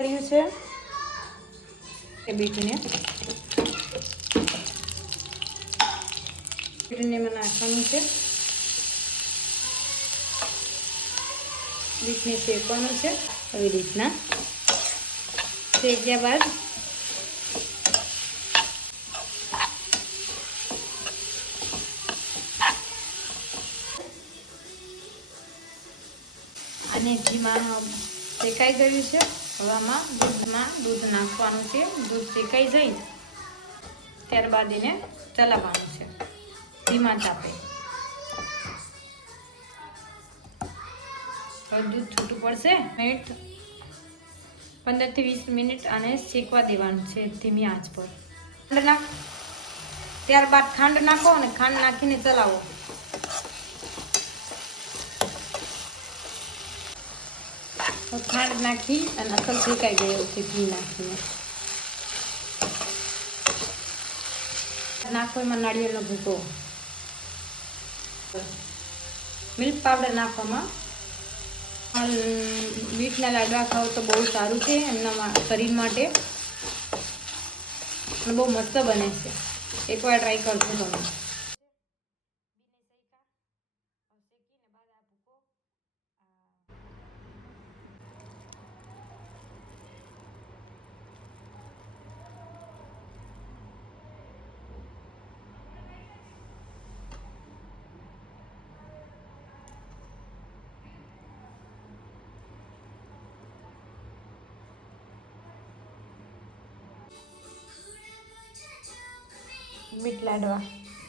કર્યું છે એ બીટને એમાં નાખવાનું છે. બીટને શેકવાનું છે. આવી રીતના શેક્યા બાદ આને ધીમા શેકાઈ ગયું છે. હવે આમાં દૂધ નાખવાનું છે. દૂધ શેકાઈ જાય ત્યારબાદ એને ચલાવવાનું છે ધીમા તાપે. દૂધ છૂટું પડશે 15 થી 20 મિનિટ આને શેકવા દેવાનું છે ધીમી આંચ પર. ખાંડ નાખ, ત્યારબાદ ખાંડ નાખો અને ખાંડ નાખીને ચલાવો. ખાંડ નાખી અને અસલ શેકાઈ ગયો છે. ઘી નાખીને નાખો એમાં નાળિયેરનો ભૂકો, મિલ્ક પાવડર નાખવામાં. બીટના લાડવા ખાવ તો બહુ સારું છે એમના શરીર માટે અને બહુ મસ્ત બને છે. એકવાર ટ્રાય કરજો તમે. બીટ લાડવા